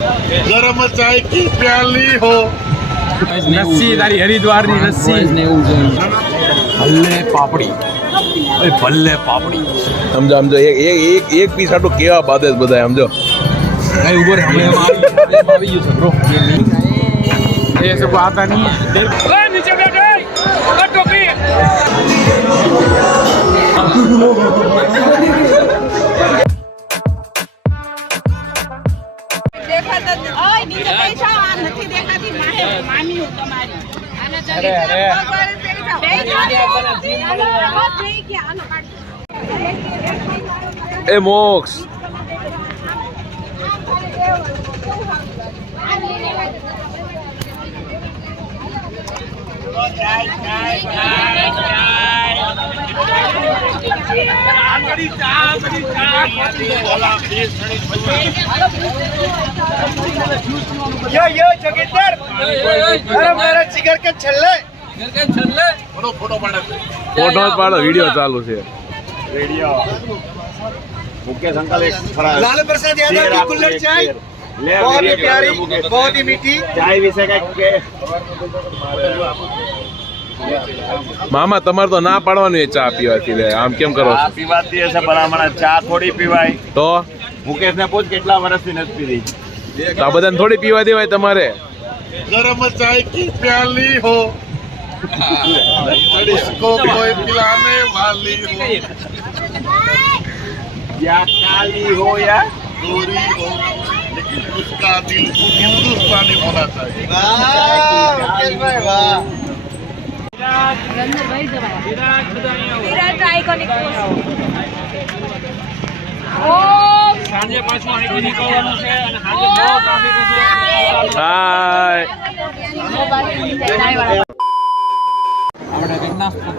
गरम चाय की प्याली हो लस्सी तारी हरिद्वाરની લસ્સી ને એવું જોઈએ. ભલ્લે પાપડી ભલ્લે પાપડી સમજો સમજો એક પીસ આટલું કેવા બાદ બધા સમજો કઈ ઉભર અમે આવી ગયું છે બ્રો ये सब आता नहीं है ओए नीचे बैठ गई और टोपी देखा तो ओए नीचे बैठा નથી દેખાતી મામી હું તમારી આને अरे अरे એ મોક્ષ यो जोगिंदर अरे मेरा जिगर के छल्ले फोटो पाड़े ફોટો જ પાડો વિડિયો ચાલુ છે रेडियो मुकेश अंकल एक लाल प्रसाद यादव की कुल्हड़ चाय बहुत ही प्यारी बहुत ही मीठी चाय विषय का મામા તમારે તો ના પાડવાનું એ ચા પીવાથી લે આમ કેમ કરો છો? પીવાતી હશે ભલામણ ચા થોડી પીવાય તો મુકેશ ને પૂછ કેટલા વર્ષથી નથી પીધી તો આ બધાને થોડી પીવા દેવાય તમારે गरम चाय की प्याली हो इसको कोई पिलाने वाली हो या काली हो या गोरी हो लेकिन उसका दिल हिंदुस्तानी होना चाहिए વિરાટ આઇકોનિક સાંજે પાછું અહીંથી નીકળવાનું છે અને સાંજે બહુ ટ્રાફિક છે. હાય આપણે કંઈક નાસ્તો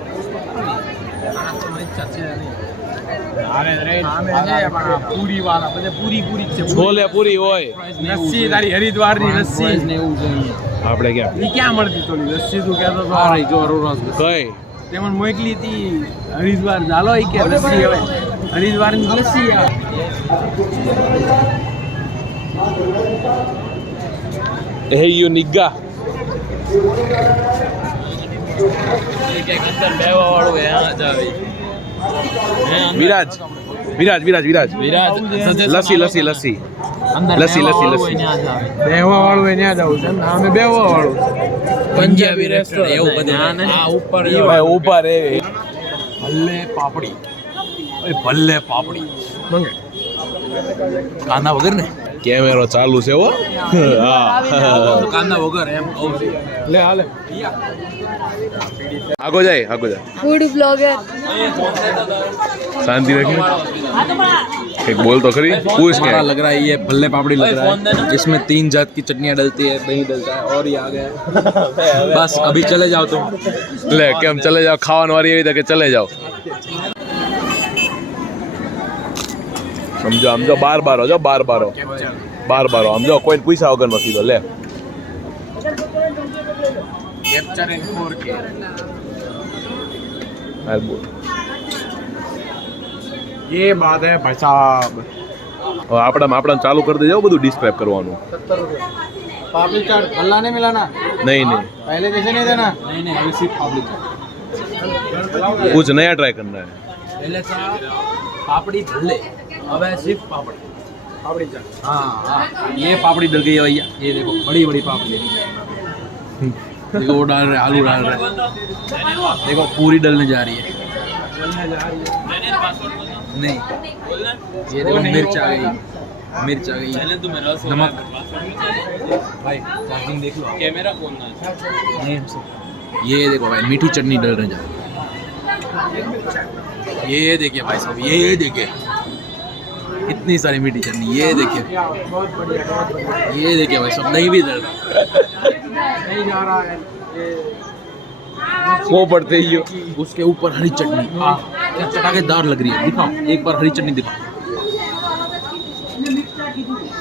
પૂરી વાળા બધે પૂરી છે છોલે પૂરી હોય લસ્સી તારી હરિદ્વારની લસ્સી ને એવું જોઈએ. આપણે ક્યાં ઈ ક્યાં મળતી તો લસ્સી તું કહેતો તો આ જો રોરસ કઈ તેમાં મોકલી હતી હરિદ્વાર ચાલો ઈ કે લસ્સી હવે હરિદ્વારની લસ્સી આવે એ યુ નિગા અંદર બેવા વાળું હે જ આવી વિરાજ વિરાજ વિરાજ વિરાજ વિરાજ લસ્સી લસ્સી લસ્સી અંદર લસ્સી લસ્સી લસ્સી બેવા વાળું એ ન્યા જવું છે ને અમે બેવા વાળું પંજાબી રેસ્ટોરન્ટ એવું બધું આ ઉપર ભાઈ ઉપર એ ભલ્લે પાપડી ભલ્લે પાપડી મંગે કાંદા વગર ને કેમેરો ચાલુ છે હો હા કાંદા વગર એમ લે હાલે આગો જાય આગો જાય ફૂડ બ્લોગર शांति रखना एक बोल तो खरी पूछ के लग रहा है ये भल्ले पापड़ी लग रहा है इसमें 3 जात की चटनियाँ डलती है दही डलता है और ये आ गया बस अभी चले जाओ तुम ले के हम चले जाओ खावन वाली एवी तक चले जाओ समझो हम जो बार बार हो जाओ बार बार हो हम जो कोई पैसा वगैरह નથી તો લે कैप्चर इन 4K હાલ બોલ ये बात है भाई साहब હવે આપણા ચાલુ કરી દેજો બધું ડિસ્ક્રાઇબ કરવાનું पापड़ी चाट भल्ला नहीं मिला ना नहीं नहीं पहले जैसे नहीं देना नहीं अभी सिर्फ पापड़ी चाट कुछ नया ट्राई करना है पहले था पापड़ी भल्ले अब है सिर्फ पापड़ी पापड़ी चाट हाँ ये पापड़ी डल गई है भैया ये देखो बड़ी बड़ी पापड़ी देखो वो डाल रहे आलू डाल रहे देखो पूरी डलने जा रही है नहीं ये देखो मिर्च आ गई नमक भाई चार्जिंग देख लो कैमरा कौन नहीं ये देखो भाई मीठी चटनी डल रही है ये देखिए भाई साहब ये देखिए इतनी सारी मीठी चटनी ये देखिए भाई साहब नहीं भी डल रहा नहीं जा रहा है वो पड़ते ही हो उसके ऊपर हरी चटनी क्या चटाकेदार लग रही है दिखाओ एक बार हरी चटनी दिखाओ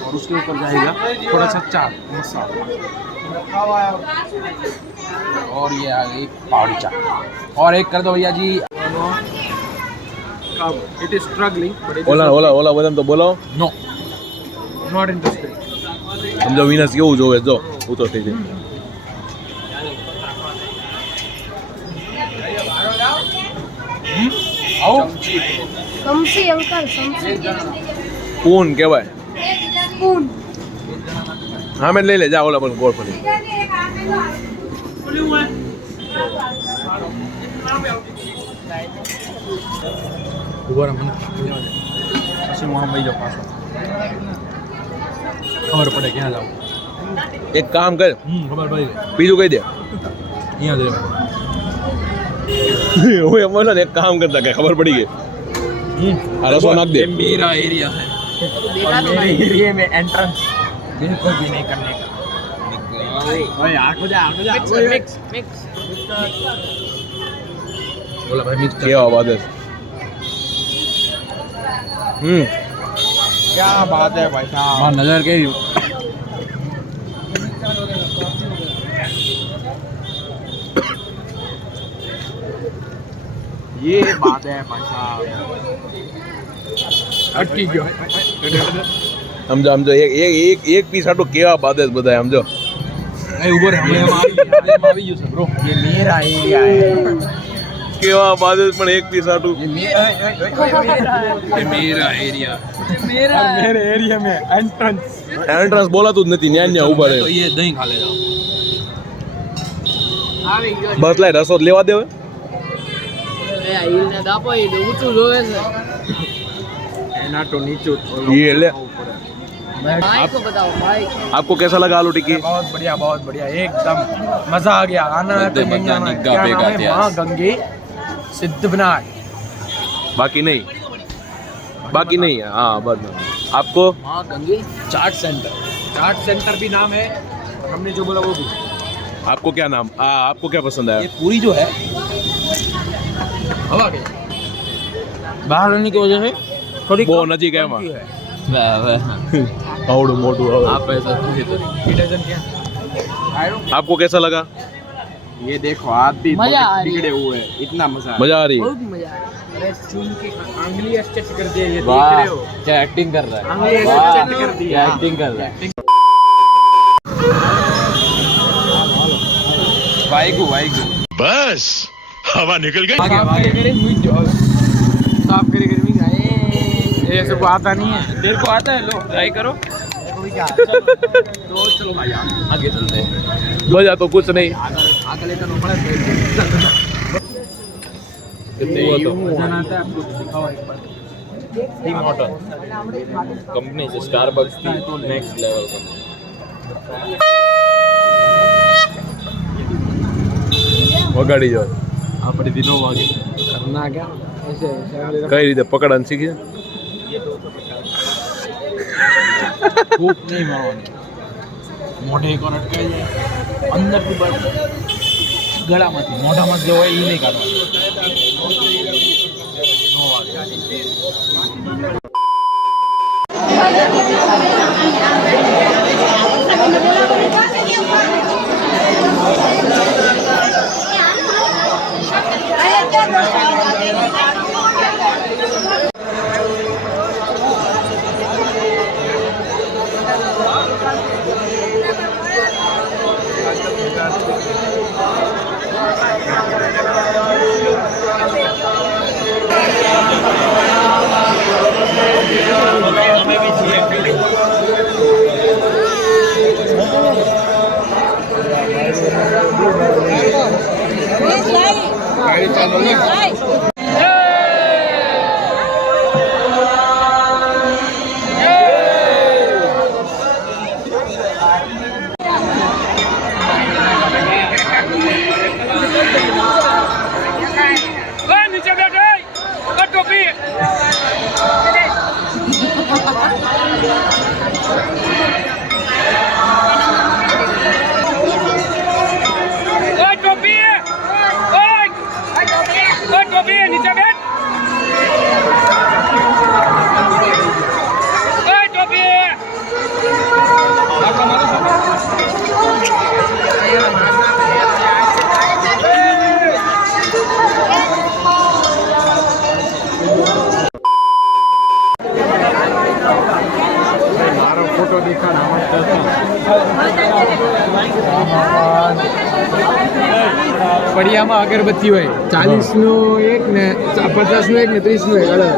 और उसके ऊपर जाएगा थोड़ा सा चाट मसाला और ये आ गई पावड़ी चाट और एक कर दो भैया जी इट इज स्ट्रगलिंग ओला ओला ओला बदन तो बोलो नो नॉट इंटरेस्टेड સમજો વિનાશ કેવું જોવે જો ઉતો થઈ જાય સમસી અંકલ સમસી પૂન કહેવાય સ્પૂન હા મેં લઈ લે જા ઓલા પણ ગોળ ફરી ઉભો રહે મને પછી હું આમ જાઉં પાછો ખબર પડે ક્યાં જાવ એક કામ કર ખબર પડી ગઈ બીજું કહી દે અહીંયા જ હું એમ બોલો ને એક કામ કરતા કે ખબર પડી ગઈ આ રસો નાખ દે मेरा एरिया है और मेरे एरिया में एंट्रेंस बिल्कुल भी नहीं करने का ओए आको जा मिक्स बोला भाई मिक्स કેવા વાત છે क्या बात है भाई साहब नजर के ये बात है भाई साहब अटकी गयो સમજો સમજો એક પીસ આટલું કેવા બાદ બધા સમજો ए ऊपर हमें આવી ગયું છે બ્રો ये मेरा एरिया है કેવા બાદ પણ એક પીસ આટલું ये मेरा एरिया मेरे एरिया में एंट्रेंस એન્ટ્રન્સ બોલાતું જ નથી ન્યા ન્યા ઉભા રહે तो ये दही खा ले जाओ બસ લાય રસો જ લેવા દેવે एना तो नीचे ये ले भाई को बताओ भाई आपको कैसा लगा आलू टिक्की बहुत बढ़िया एकदम मजा आ गया आना है तो यहीं आना है। क्या नाम है? माँ गंगे सिद्धविनायक बाकी नहीं हाँ बस आपको माँ गंगे चाट सेंटर भी नाम है और हमने जो बोला वो भी आपको क्या नाम आपको क्या पसंद ये आया पूरी जो है हवा गई बाहर रहने की वजह से थोड़ी બહુ कम નજીક की એમાં है આવડું મોટું આવે आप ऐसा डजन क्या आपको कैसा लगा ये देखो आप भी मजा आ रही है। बिगड़े हुए हैं इतना मजा मजा आ रही है बहुत मजा आया अरे चून के अंगली स्टेट कर दिया ये देख वाह रहे हो क्या एक्टिंग कर रहा है अंगली वाह स्टेट कर दिया क्या एक्टिंग कर रहा है वाइगु बस हवा निकल गई आगे करे मीट जो साफ करे मीट ये सब आता नहीं है तेरे को आता है लो ट्राई करो तो चलो भाई आगे चलते हैं मजा तो कुछ नहीं आगे लेकर पड़ा वजन आता है आपको दिखाओ एक बार टीम होटल कंपनी से स्टारबक्स की नेक्स्ट लेवल का વગાડી જાવ આપણે દિનો વાગે करना क्या ऐसे કઈ રીતે પકડવાનું શીખી खूब नहीं मारवानी मोઢે એક વાર અટકાઈ જાય અંદરથી બળ ગળામાંથી મોઢામાં જે હોય એ નહીં કાઢવાનું નો વાગે મારો ફોટો દેખાડ પડિયામાં અગરબત્તી હોય 40 નો એક ને 50 નો એક ને 30 નો એક અલગ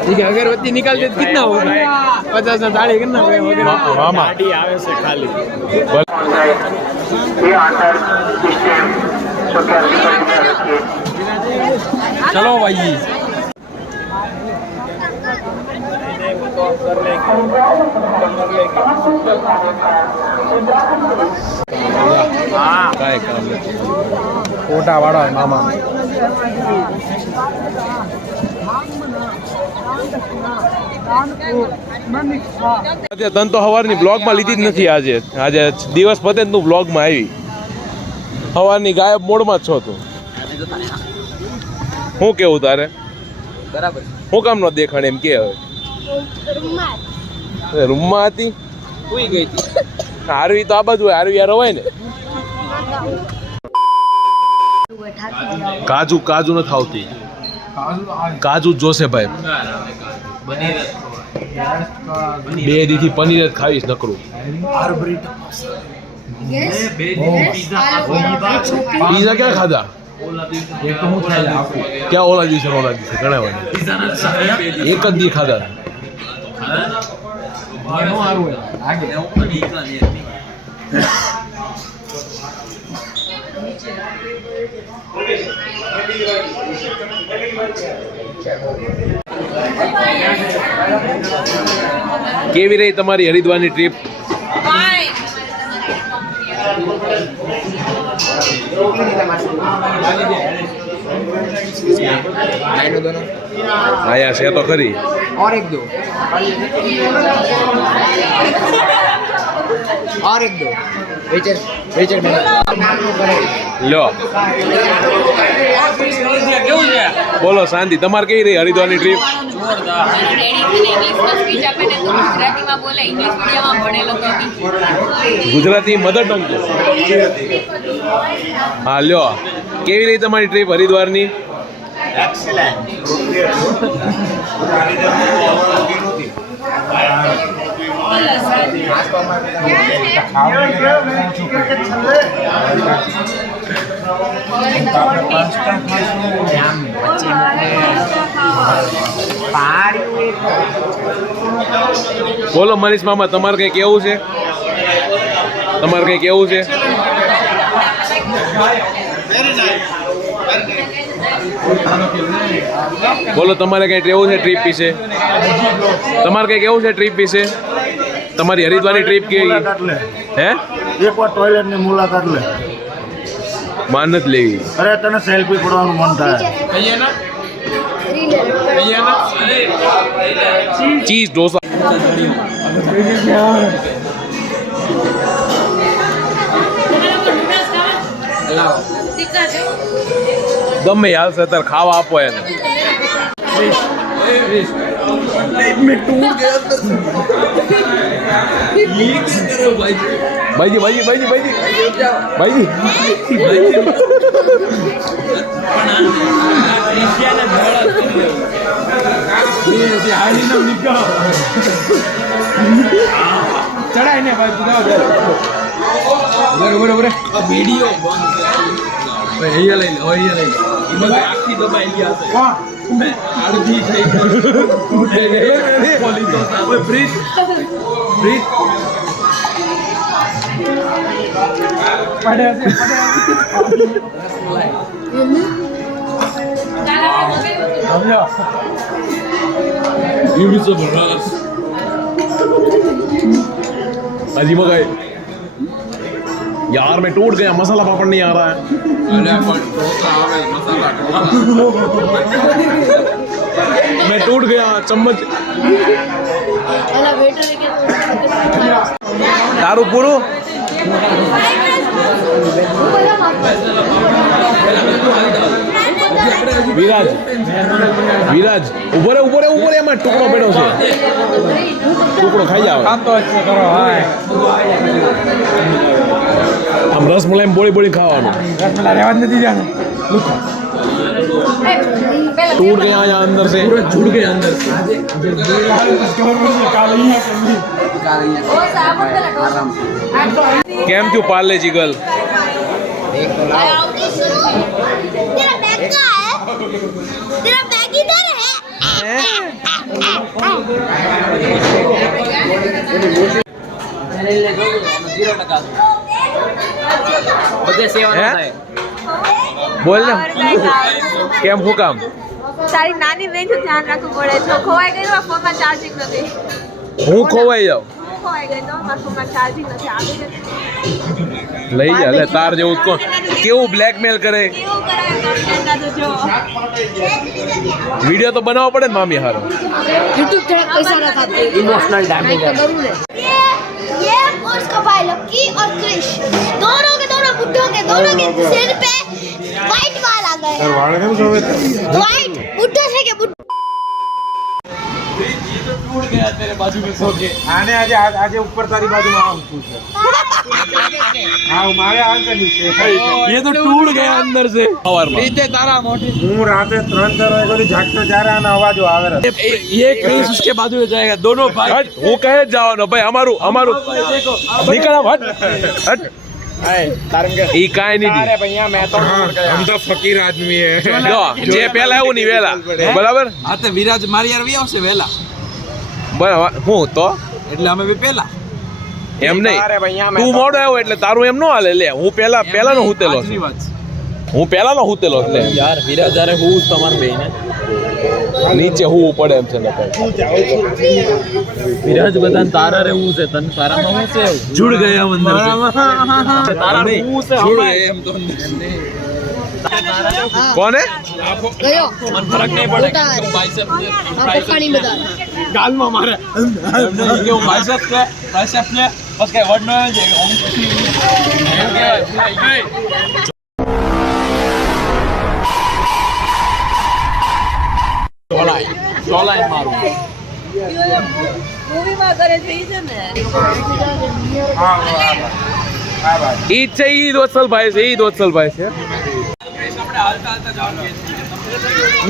ठीक है अगरबत्ती निकाल दे तो कितना होगा 50 ना दाढ़ी कितना મામા गाड़ी आवे से खाली चलो भाई કાંઈ કામ નથી फोटा वाड़ा मामा તન તો સવારની બ્લોગમાં લીધી જ નથી આજે દિવસ પતે તું બ્લોગમાં આવી સવારની ગાયબ મોડમાં જ છો તું શું કેવું તારે बराबर શું કામ નો દેખાણ એમ કે હવે રૂમમાં હતી हुई गई थी હારવી તો આ બાજુ હોય હારવી યાર હોય ને કાજુ કાજુ નથી આવતી કાજુ જોશે ભાઈ બે દીથી પનીર જ ખાવીશ નકરું પીઝા ક્યાં ખાધા ક્યાં ઓલા દિવસે ઘણા વાર એક જ દી ખાધા કેવી રહી તમારી હરિદ્વારની ટ્રીપ આયા છે તો ખરી और एक दो और एक दो वेचर वेचर લો બોલો શાંતિ તમારે કેવી રહી હરિદ્વારની ટ્રીપ ગુજરાતી મધર ટંગ છે હા લ્યો કેવી રહી તમારી ટ્રીપ હરિદ્વારની બોલો મનીષ મામા તમારે કઈ કેવું છે તમારે કઈ કેવું છે બોલો તમારે કઈ કેવું છે ટ્રીપ વિશે તમારે કઈ કેવું છે ટ્રીપ વિશે તમારી હરિદ્વારની ટ્રીપ કેવી હે એકવાર ટોયલેટની મુલાકાત લે માન નથી લેવી અરે તને સેલ્ફી પડવાનું મન થાય ચીઝ ઢોસા ગમે હાલશે અત્યારે ખાવા આપો એને ભાઈજી ભાઈજી ભાઈજી ભાઈજી ભાઈજી ચડાય ને ભાઈ બધા વિડીયો અહીંયા લઈ લો અહીંયા લઈ લો એમાં આખી દબાઈ ગયા છે અડધી થઈ ગઈ બ્રીથ બ્રીથ પડે अजी मगाई यार मैं टूट गया मसाला पापड़ नहीं आ रहा है मैं टूट गया चम्मच तारू पूरो વિરાજ વિરાજ ઉભો રે એમાં ટુકડો પડ્યો છે ટુકડો ખાઈ જાવ આમ રસમલાઈ બોળી બોળી ખાવાનું રસમલાઈ રહેવા જ નથી જાણે टूट गया यहाँ अंदर से जुड़ गए अंदर से કેમ થયું પાર્લે જીગલ तेरा बैग कहाँ है? तेरा बैग इधर है। હે બોલ ને કેમ શું કામ તારી નાની બેન નું ધ્યાન રાખવું પડે જો ખોવાઈ ગઈ તો ફોનમાં ચાર્જિંગ નથી હું ખોવાઈ જાઉં હું ખોવાઈ ગઈ તો મારા ફોનમાં ચાર્જિંગ નથી આવી ગઈ લઈ જા લે તાર જેવું જ કોણ કેવું બ્લેકમેલ કરે કેવું કરાય કન્ટેન્ટ ના તો જો વિડિયો તો બનાવવો પડે ને મામી હારો YouTube थोड़ा पैसा रखा दे। इमोशनल डैमेज है ये और उसका भाई लक्की और क्रिश दोनों के बुड्ढों के सिर पे व्हाइट बाल आ गए। व्हाइट बुड्ढे से के बुड्ढे आने आज आज ऊपर तारी बाजू में आऊं हाँ मारे आग के नीचे ये तो टूट गया अंदर से नीचे तारा मोटी હું રાતે 3-4 વાગે સુધી જાગતો જ્યારે આનો અવાજો આવે છે ये क्रिस उसके बाजू में जाएगा दोनों भाई હટ હું કહે જ જવાનો ભાઈ અમારું નીકળો હટ હટ ઈ કાંઈ નહીં દી भैया मैं तो हम तो फकीर आदमी है જો જે પહેલા એવું નહીં વેલા બરાબર આ તો વિરાજ મારી યાર વી આવશે વહેલા બરાબર હું તો એટલે અમે બી પહેલા એમ નહીં તું મોડો આવ્યો એટલે તારું એમ ન હાલે લે હું પહેલાનો હુતેલો આજની છું વાત છે. હું પહેલાનો હુતેલો એટલે यार विराज अरे हूँ તમાર બેન નીચે હું પડે એમ છે ને વિરાજ બધાને તારા રે હું છે તને તારામાં હું છે जुड़ गए हम अंदर से તારા नहीं, હું છે जुड़ હમાય. गए हम तो अंदर से કોને गयो મને ફરક નહીં પડે મોટા કે બાઇસેપ आपको कहानी बता ગાલમાં મારે કે હું બાઇસેપ ને બસ કઈ વર્ડ ન આવે છે ઓમ એમ કહેવાય ચોલાઈ મારું મૂવીમાં કરે છે ઈ છે ને ઈ જ છે ઈ દોસ્તલભાઈ છે આપણે હાલતા હાલતા જવાનું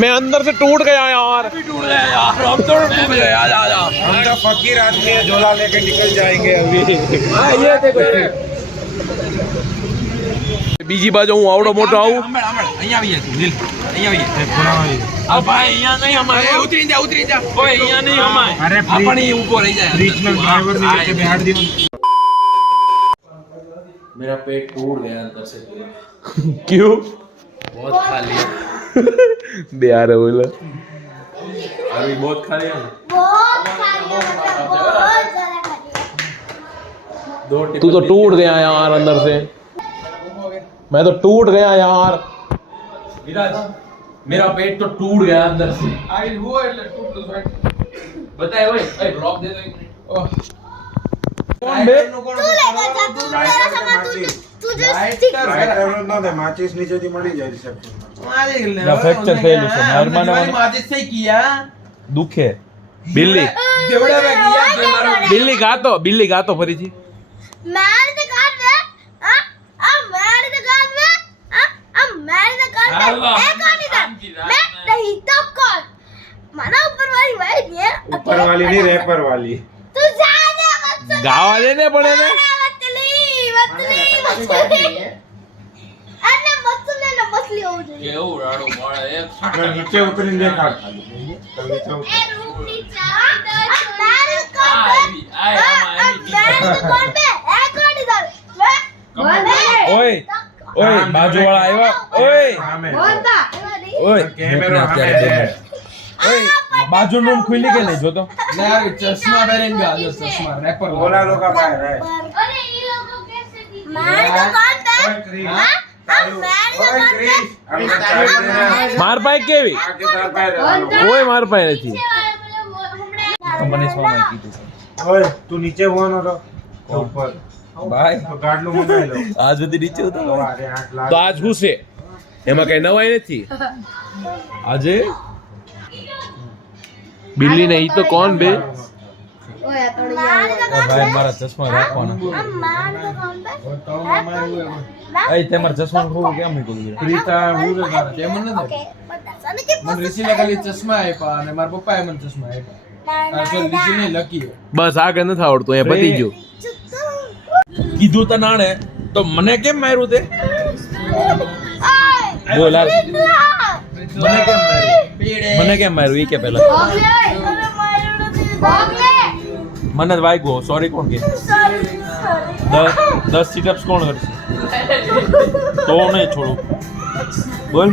मैं अंदर से टूट गया यार टूट गया यार हम तो टूट गए आजा आजा हम तो फकीर आदमी है झोला लेके निकल जाएंगे अभी हां ये देखो ये બીજી બાજુ હું આવડો મોટો આવું અહીંયા આવીએ તું નીલ અહીંયા આવીએ આ ભાઈ અહીંયા નહીં અમારે ઉતરી જા ઓય અહીંયા નહીં અમારે અરે આપણે અહીં ઊભો રહી જાય बीच में ड्राइवर ने लेके बैठ दिया मेरा पेट टूट गया अंदर से क्यों बहुत खा लिया दे आ रहे बोला अभी बहुत खा लिया बहुत सारी मतलब बहुत ज्यादा खाती दो तू तो टूट गया यार अंदर से मैं तो टूट गया यार विराज मेरा पेट तो टूट गया अंदर से आई हुआ એટલે टूट तो बताए ओए ए ब्लॉक दे दो एक मिनट कौन बे तू लेकर जा तू तेरा सामान तू जो स्टिक लाइटर ना दे माचिस नीचे थी मળી જાય રિસેપ્શન फ्रैक्चर થયેલું છે મહેરબાની माचिस से किया દુખે બિલ્લી देवड़ा में किया मारो બિલ્લી ગાતો ફરીથી मार दे काट दे हां अब मार दे काट दे हां अब मार दे काट दे ए काट दे मैं नहीं तो कौन माना ऊपर वाली भाई ये ऊपर वाली नहीं रैपर वाली तू जा दे मत ગાવા દે ને પણ એને मछली अरे मछली ना मछली हो जाए કેવું રાડો મળે એક मैं नीचे उतरीને देखा खाली नीचे उतर ए रूम नीचे अब मार काट दे આવી આમાં मार दे कौन बे ए काट दे ઓય ઓય બાજુવાળા આવ્યા ઓય सामे ઓય कैमरा हमें है ઓય બાજુનું રૂમ ખુલી કે નહીં જોતો ना चश्मा पहनेंगे आज चश्मा रैपर बोला लोग का बाहर है अरे ये लोगों कैसे दी मार दे कौन बे ओए क्रिश हां अब मार दे ओए कौन बे क्रिश हम चाय देना માર પાસે કેવી आगे तार पैर કોઈ માર પાસે નથી ओए तू नीचे हुआ ना तो ऊपर ભાઈ तो गार्ड लो मंगाई लो આજ બધી નીચે तो अरे 8 लाख તો આજ શું છે એમાં કઈ નવાઈ નથી આજે બિલ્લી ને ઈ તો કોણ બે ઓય મારી દુકાન ભાઈ મારા ચશ્મા રાખવાના આમ મારી દુકાન पे એ તમારા ચશ્મા હું કેમ નીકળી ગયો પ્રીતા હું તો તારે કેમ નથી ઓકે બતા સને કે મને ઋષિને ખાલી ચશ્મા આપ્યા અને મારા પપ્પાએ મને ચશ્મા આપ્યા આ ઋષિને લકી બસ આગળ નથી આવડતું અહીંયા પતી ગયું કીધું તો નાણે તો મને કેમ માર્યું તે બોલ હાલ. મને કેમ માર્યું ઈ કે પહેલા મને જ વાગ્યું સોરી કોણ કે 10 સિટઅપ્સ કોણ કરશે તો નહીં છોડું બોલ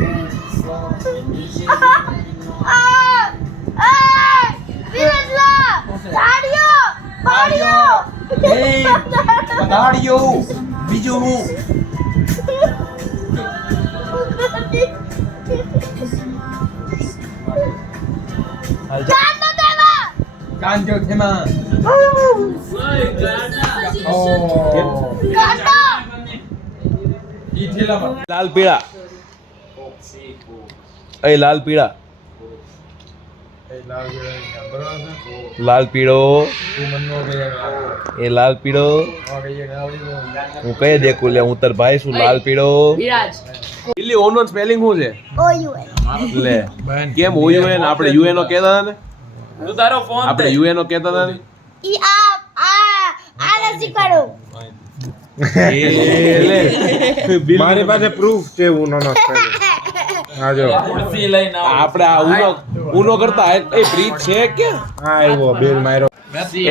દાડિયો બીજું હું કાંજો થેમાં ઈ થેલામાં લાલ પીળા એ લાલ પીળા લાલ પીળો એ લાલ પીળો હું કઈ દેખું લે હું તાર ભાઈ છું લાલ પીળો દિલ્હી ઓન સ્પેલિંગ શું છે લે કેમ ઓયુએન આપણે યુએનઓ કહેતા હતા ને તું તારો ફોન આપણે યુએનઓ કહેતા હતા ને ઈ આ શીખવાડો એ લે મારી પાસે પ્રૂફ છે ઉનો નો આજો ખુરશી લઈને આવ આપણે આ ઉનો કરતા એ પ્રીત છે કે આ આવ્યો બેલ માર્યો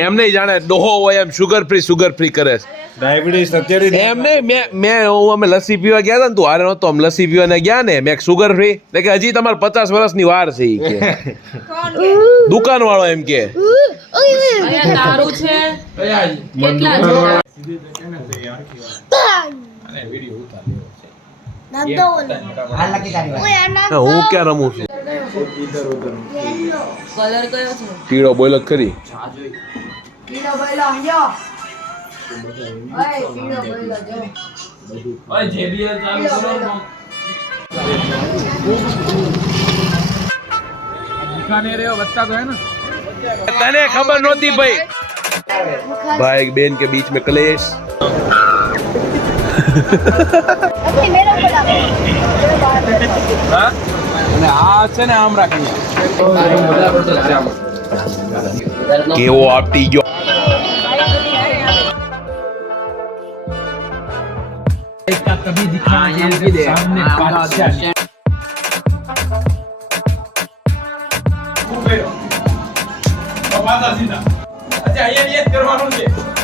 એમ નહીં જાણે ડોહો હોય એમ શુગર ફ્રી કરે છે ડાયાબિટીસ અત્યારે એમ નહીં મેં અમે લસ્સી પીવા ગયા હતા ને તું હારે નહોતો અમે લસ્સી પીવાને ગયા ને મેં શુગર ફ્રી એટલે કે હજી તમારે 50 વર્ષની વાર છે ઈ કે દુકાન વાળો એમ કે તારું છે હું ક્યાં રમું છું કલર કયો છે પીળો બોલ જ ખરી ઓય JBL ચાલુ કરો દુકાને રહ્યો બચ્ચા તો હે ને તને ખબર નહોતી ભાઈ भाई बहन के बीच में कलेश અને આ છે ને આમ રાખી કેવો આપટી ગયો कभी दिखाना सामने बादशाह अच्छा ये करवानो છે